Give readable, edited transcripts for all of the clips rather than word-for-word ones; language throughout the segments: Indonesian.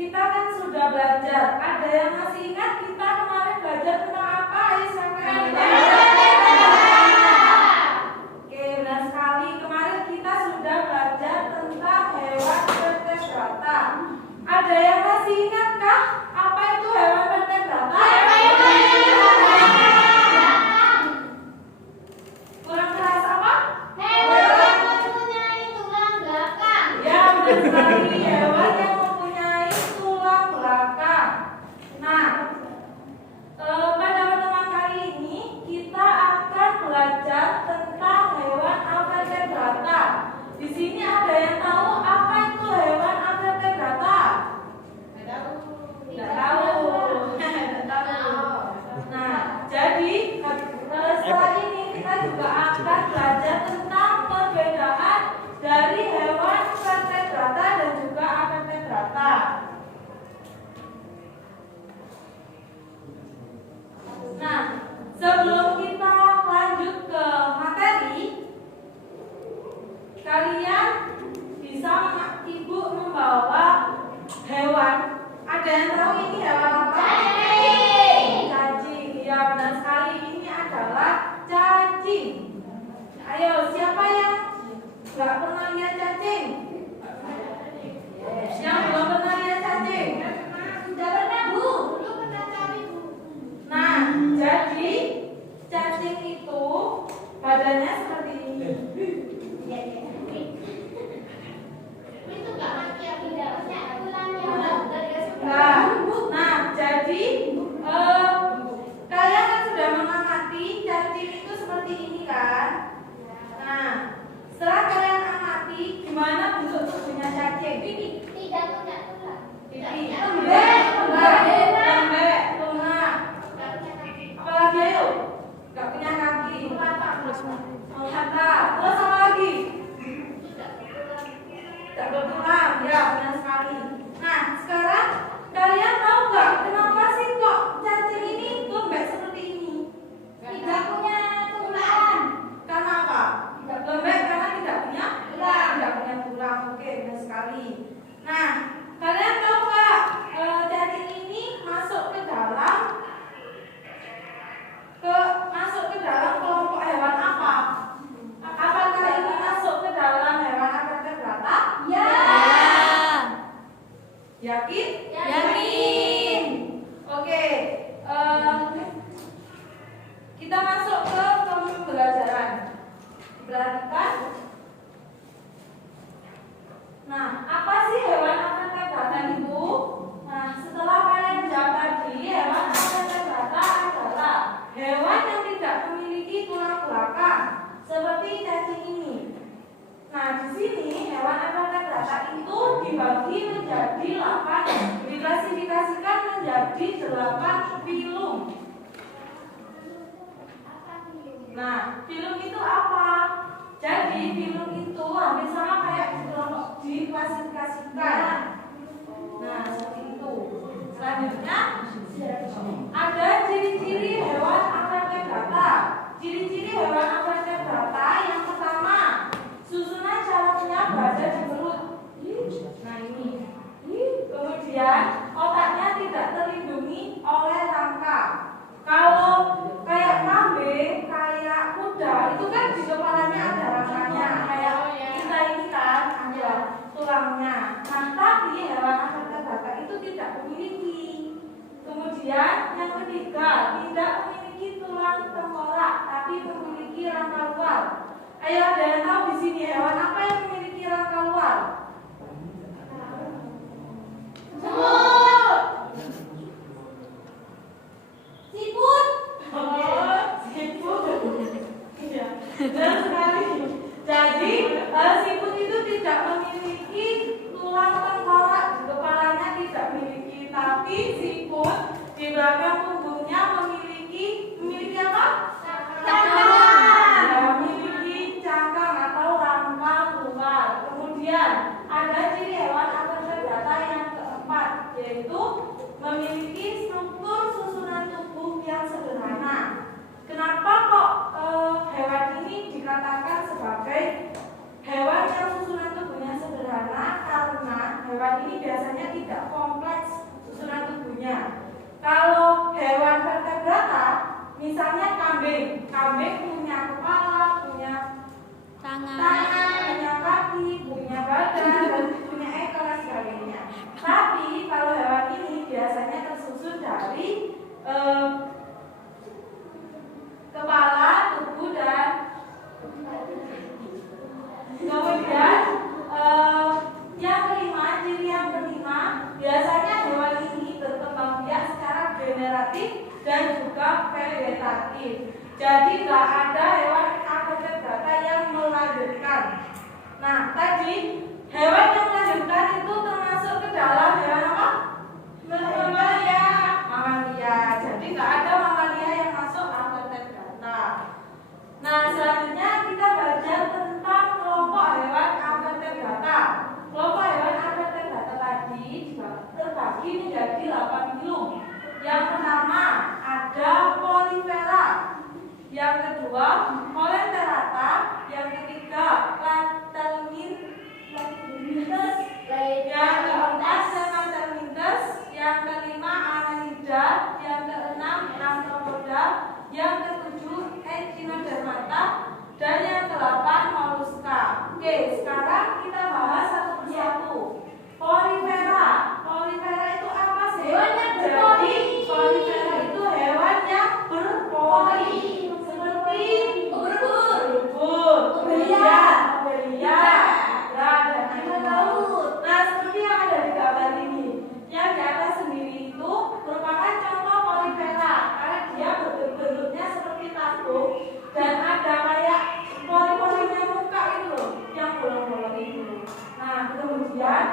kita kan sudah belajar. Ada yang masih ingat kita kemarin belajar tentang apa? Ayo silakan. Oke, benar sekali. Kemarin kita sudah belajar tentang hewan vertebrata. Ada yang masih ingatkah apa itu hewan vertebrata? Kurang keras apa? Hewan mempunyai tulang belakang. Ya, benar sekali. Hewan yang mempunyai tulang belakang. Nah, pada pertemuan kali ini kita akan belajar tentang hewan vertebrata. Di sini ada yang tahu apa itu hewan vertebrata? Tidak tahu. Tidak tahu. Nah, jadi setelah ini kita juga akan belajar tentang perbedaan dari hewan vertebrata dan juga avertebrata. Nah, sebelum kita lanjut ke materi, kalian bisa ibu membawa hewan. Ada yang tahu ini hewan apa? Cacing. Ya, benar sekali. Ini adalah cacing. Ayo, siapa yang nggak pernah lihat cacing? Yang belum pernah lihat cacing? Sudah pernah, Bu? Dulu pernah cari, Bu. Nah, jadi cacing itu badannya seperti ini. Itu nggak mati ya, tidak banyak tulangnya. Nah, jadi kalian kan sudah mengamati cacing itu seperti ini kan? Nah, setelah kalian amati, gimana bentuk tubuhnya cacing? Tidak punya tulang. Lembek, lunak. Apalagi ayo? Gak punya kaki. Menghantar. Terus apa lagi? Gak bertulang. Ya, benar sekali. Nah, sekarang kalian tahu gak kenapa sih kok cacing ini lembek seperti ini? Tidak punya tulang. Karena apa? Lembek karena tidak punya tulang. Tidak punya tulang. Oke, benar sekali. Nah, kalian tahu gak cacing ini masuk ke dalam kelompok hewan apa? Apakah ini masuk ke dalam hewan vertebrata? Ya. Yakin? Yakin. Oke. Kita masuk ke pembelajaran. Perhatikan. Nah, apa sih hewan vertebrata itu? Nah, setelah kalian jawab tadi, hewan vertebrata adalah hewan yang tidak memiliki tulang belakang, seperti cacing ini. Nah, di sini hewan vertebrata itu dibagi menjadi 8, diklasifikasikan menjadi 8 filum. Nah, filum itu apa? Jadi filum itu hampir sama kayak diklasifikasikan. Nah, seperti itu. Selanjutnya ada ciri-ciri hewan vertebrata. Ciri-ciri hewan vertebrata yang pertama, susunan syarafnya berada di perut. Nah, ini. Kemudian otaknya tidak terlindungi oleh rangka. Kalau kayak kambing, kayak kuda, itu kan di kepalanya ada rangkanya. Kayak kita ini kan ada tulangnya. Nah, tapi hewan vertebrata itu tidak memiliki. Kemudian yang ketiga, tidak memiliki tulang tengkorak, tapi memiliki rangka luar. Ayo, ada yang tahu di sini hewan apa yang memiliki rangka luar? Siput. Siput. Iya, benar sekali. Jadi siput itu tidak memiliki tulang tengkorak, di kepalanya tidak memiliki, tapi siput di belakang punggungnya memiliki apa? Cangkang. Memiliki cangkang atau rangka luar. Kemudian ada ciri hewan vertebrata yang keempat, yaitu memiliki struktur susunan tubuh yang sederhana. Kenapa kok hewan ini dikatakan sebagai hewan yang susunan tubuhnya sederhana? Karena hewan hewan ini biasanya tidak kompleks susunan tubuhnya. Kalau hewan vertebrata, misalnya kambing punya kepala, punya tangan, punya kaki, punya badan, dan punya ekor dan sebagainya. Tapi kalau hewan ini biasanya tersusun dari kepala, tubuh, dan kemudian ciri yang kelima, biasanya hewan ini berkembang biak secara generatif dan juga vegetatif. Jadi nggak ada hewan vertebrata yang melanjutkan. Nah, tadi hewan yang melanjutkan itu termasuk ke dalam hewan apa? Mamalia. Jadi nggak ada mamalia yang masuk vertebrata. Nah, selanjutnya kita belajar tentang kelompok hewan vertebrata. Kelompok hewan vertebrata tadi juga terbagi menjadi 8 filum. Yang pertama ada Polyptera, yang kedua Coelenterata, yang ketiga Platyrrhyntus, yang keempat Semantherrhyntus, yang kelima Annelida, yang keenam Arthropoda, yang ketujuh Echinodermata, dan yang ke-8 Mollusca. Oke, sekarang kita bahas satu persatu. Polyptera itu apa sih? Hewan yang berpori. Polyptera itu hewan yang berpori, seperti ubur-ubur, belia, dan harimau laut. Nah, seperti yang ada di gambar ini, yang di atas sendiri itu merupakan contoh Polyptera karena dia bentuknya seperti tabung dan ada kayak pori-porinya muka itu loh, yang bolong-bolong itu. Nah, kemudian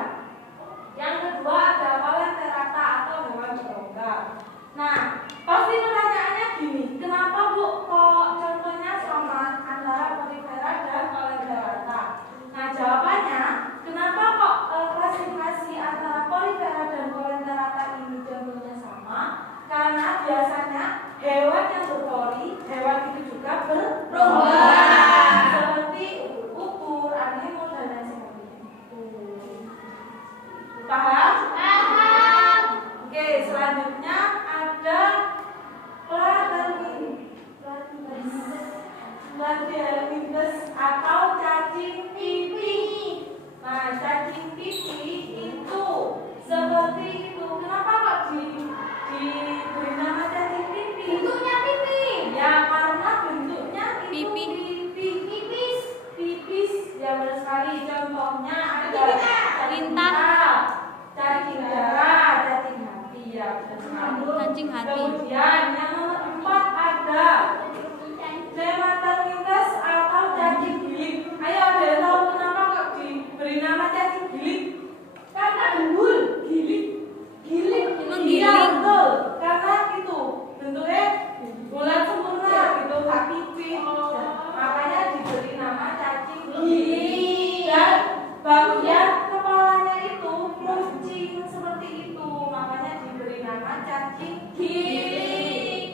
yang kedua ada Coelenterata atau hewan berongga. Nah, pasti pertanyaannya gini, kenapa Bu kok contohnya sama antara Polyptera dan Coelenterata? Nah, jawabannya, kenapa kok klasifikasi antara Polyptera dan Coelenterata ini contohnya sama? Karena biasanya hewan yang berpori, hewan itu juga berongga, seperti ubur, anemon, dan lain sebagainya. Paham? Paham. Oke, selanjutnya ada Platyrrhyntus atau cacing pipih. Nah, cacing pipih itu seperti itu. Kenapa kok diberi nama cacing pipih? Bentuknya pipi. Ya, karena bentuknya itu pipis. Ya, benar sekali. Contohnya ada Lintah. cacing darah, cacing hati. Ya, benar sekali. Cacing hati. Kemudian yang nomor 4 ada Semantherrhyntus atau cacing gilik. Ayo, ada yang tahu kenapa kok diberi nama cacing gilik? Karena gembul, gilik. Menggiling. Iya, betul. Karena itu bentuknya bulat sempurna gitu, nggak pipih. Makanya diberi nama cacing gilik. Dan bagian kepalanya itu runcing seperti itu, makanya diberi nama cacing gilik.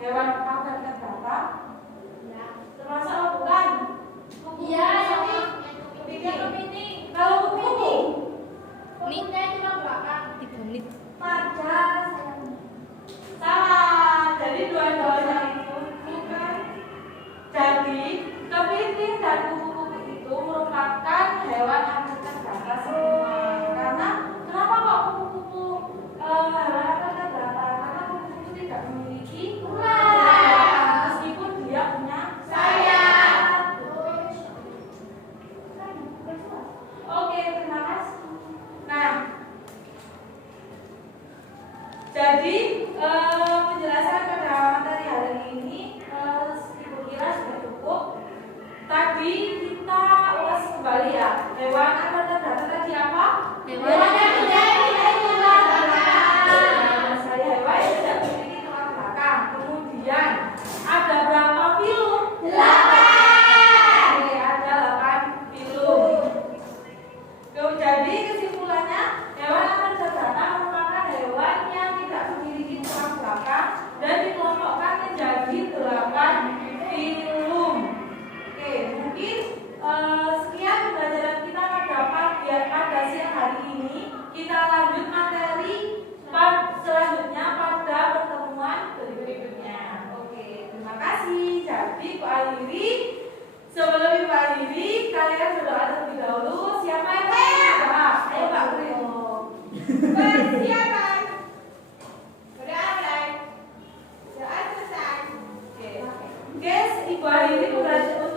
hewan apa vertebrata? Termasuk apa bukan? Iya, ini Kepiting. kepiting. Kalau kupu-kupu? Kupunya cuma belakang. 3 menit. Pada sayang. Salah. Jadi dua-duanya itu bukan. Jadi kepiting dan kupu-kupu itu merupakan hewan vertebrata semua. Karena kenapa kok kupu-kupu hewan vertebrata? Karena kupu-kupu tidak memiliki urat. meskipun dia punya Sayap. Oke, terima kasih. Nah, jadi penjelasan pada materi hari ini Ibu kira sudah cukup. Tadi kita ulas kembali ya. Hewan vertebrata tadi apa? Hewan yang tidak memiliki tulang belakang. Saya hewan yang tidak memiliki tulang belakang. Kemudian ada berapa filum? 8. Oke, ada 8 filum. Jadi kesimpulannya hewan vertebrata merupakan hewan yang tidak memiliki tulang belakang dan dikelompokkan menjadi 8 filum. Oke, mungkin sekian pembelajaran kita pada siang hari ini. Kita lanjut materi selanjutnya pada pertemuan berikutnya. Oke, terima kasih. Jadi Pak Airi, sebelum Ibu akhiri, kalian berdoa terlebih dahulu. Siapa yang mau berdoa? Ayo Pak Airi. Persiapan. Berdoa, Bray. Doa selesai. Oke, Ibu akhiri pembelajaran